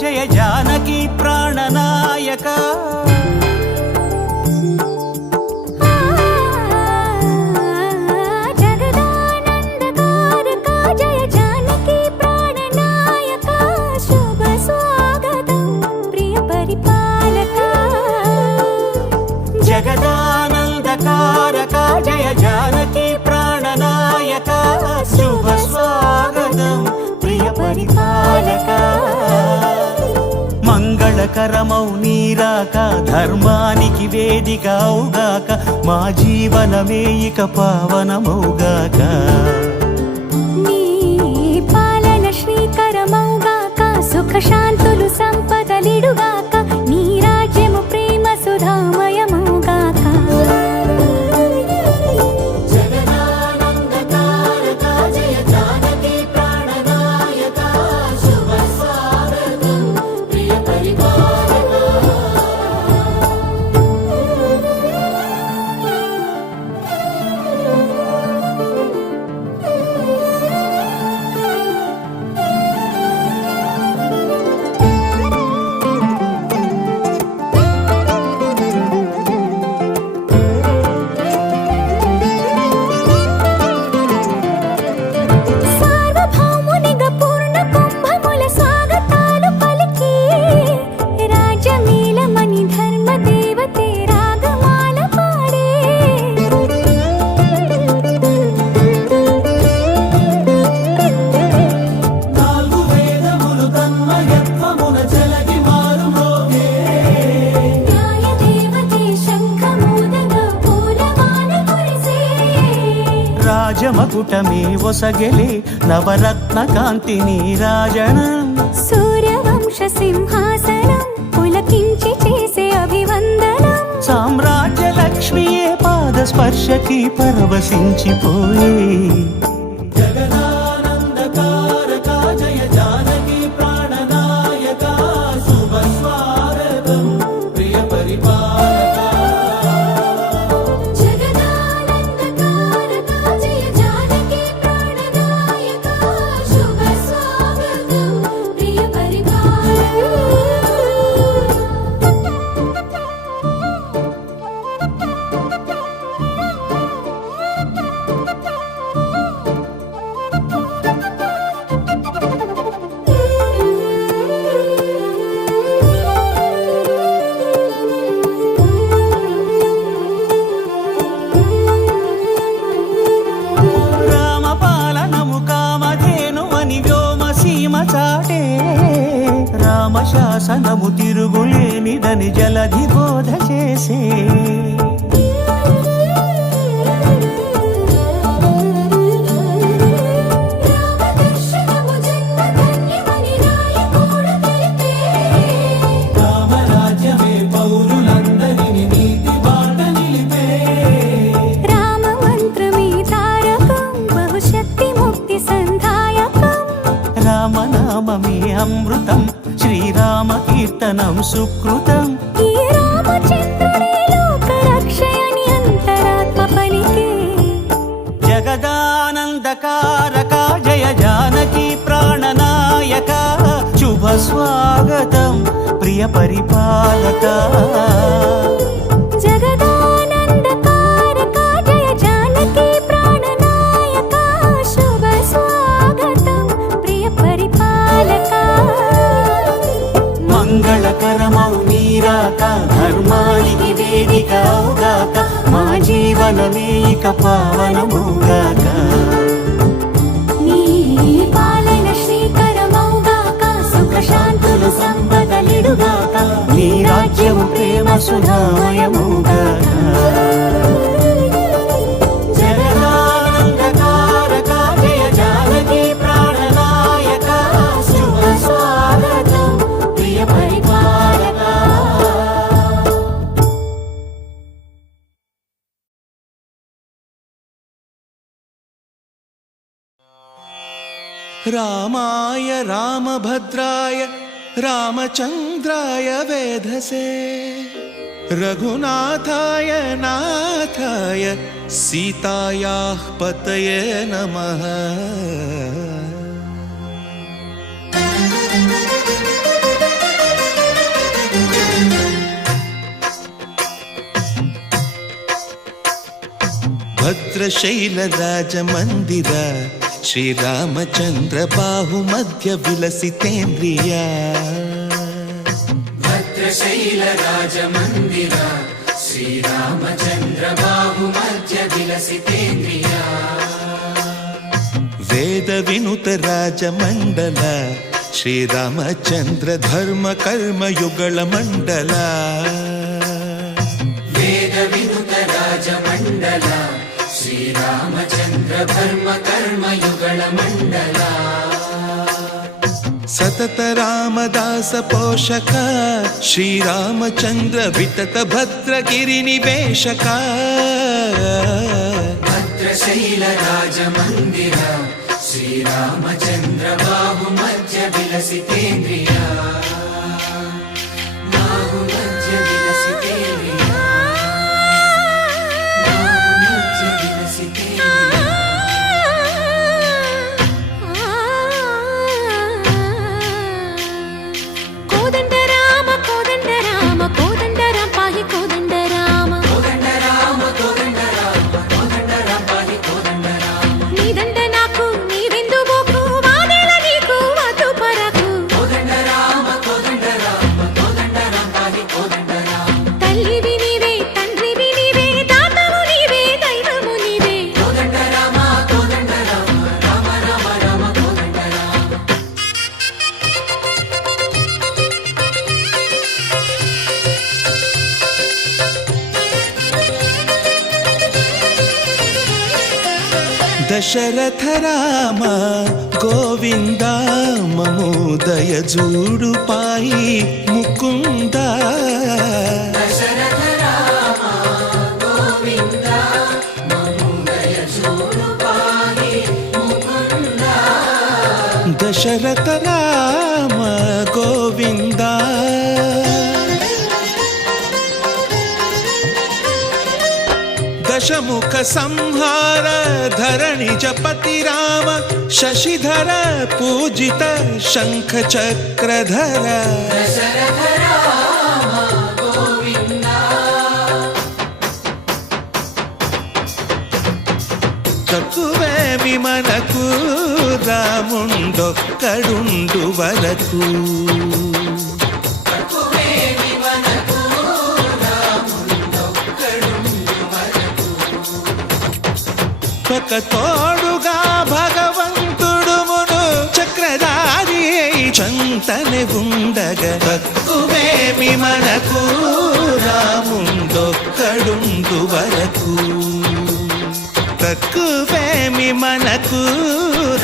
జయ జానకి ప్రాణనాయక జగదానందకారక జయ జానకి ప్రాణనాయక శుభ స్వాగతం ప్రియ పరిపాలక జగదానందకారక జయ జానకి ప్రాణనాయక శుభ స్వాగతం ప్రియ పరిపాలక మంగళకరమౌ నీరాక ధర్మానికి వేదిక అవుగాక మా జీవనమే ఇక పావనమౌగాక నీ పాలన శ్రీకరమౌగాక సుఖ శాంతులు సంపదలిడుగాక నీ రాజ్యము ప్రేమ సుధామయమౌగాక రాజమకుటమే ఒసగెలే నవరత్న కాంతి నీరాజనం సూర్యవంశ సింహాసనం పులకించి చేసే అభివందనం సామ్రాజ్య లక్ష్మియే పాద స్పర్శకి పరవశించిపోయే జగదానందకారక జయ జానకి ప్రాణనాయక శుభ స్వాగతం ప్రియ పరిపాలక రామశాసనము తిరుగులేనిదని జలధి బోధ చేసే రామరాజ్యమే పౌరులందరిని నీతి బాట నిలిపే రామ మంత్రమే తారకం బహుశక్తి ముక్తి సంధాయకం రామనామమే అమృతం శ్రీరామ కీర్తనం సుకృతం ఈ రామచంద్రుడే లోక రక్షయని అంతరాత్మ పలికే జగదానందకారక జయ జానకి ప్రాణనాయక శుభ స్వాగతం ప్రియ పరిపాలక జగదానందకారక జయ జానకి ప్రాణనాయక శుభ స్వాగతం ప్రియ పరిపాలక మంగళకరమౌ నీరాక ధర్మానికి వేదిక అవుగాక మా జీవనమే ఇక పావనమౌగాక నీ పాలన శ్రీకరమౌగాక సుఖ శాంతులు సంపదలిడుగాక నీ రాజ్యము ప్రేమ సుధామయమౌగాక జగదానందకారక రామాయ రామభద్రాయ రామచంద్రాయ వేధసే రఘునాథాయ నాథాయ సీతాయాః పతయే నమః. భద్రశైలరాజమందిర శ్రీరామచంద్ర బాహుమధ్య విలసితేంద్రియ. భద్రశైలరాజమందిర శ్రీరామచంద్ర బాహుమధ్య విలసితేంద్రియ. వేద వినుత రాజమండల శ్రీరామచంద్ర ధర్మ కర్మ యుగళ మండల. వేద వినుత రాజమండల శ్రీరామచంద్ర ధర్మ కర్మ యుగళ మండల. సతత రామదాస పోషక శ్రీరామచంద్ర వితత భద్రగిరి నివేశక. భద్రశైల రాజమందిర శ్రీరామచంద్ర బాహుమధ్య విలసితేంద్రియ. బాహుమధ్య విలసితేంద్రియ. బాహుమధ్య విలసితేంద్రియ. కోదండ రామ కోదండ రామ కోదండ రామ పాహి కోదండ రామ. కోదండ రామ కోదండ రామ కోదండ రామ పాహి కోదండ రామ. నీదండ నాకు నీవెందు బోకు వాదేల నీకు వద్దు పరకు. కోదండ రామ కోదండ రామ కోదండ రామ పాహి కోదండ రామ. తల్లివి నీవే తండ్రివి నీవే దాతవు నీవే దైవము నీవే. కోదండ రామ కోదండ రామ రామ రామ రామ కోదండ రామ. దశరథ రామ గోవింద మము దయజూడు పాయి ముకుంద. దశరథ రామ గోవింద మము దయచూడు పాహి ముకుంద. దశరథ రామ గోవింద. దశముఖ సంహార ధరణి జపతి రామ శశిధర పూజిత శంఖ చక్రధర. దశరథ రామ గోవింద. తక్కువేమి మనకు రాముండొక్కడుండు వరకు. తక్కువేమి మనకు రాముండొక్కడుండు వరకు. ఒక తోడుగా భగవంతుడు మును చక్రధారి చంతనే ఉండగా. తక్కువేమి మనకు రాముండొక్కడుండు వరకు. తక్కువేమి మనకు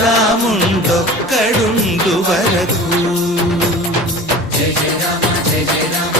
రాముండొక్కడుండు వరకు. జయ జయ రామ జయ జయ రామ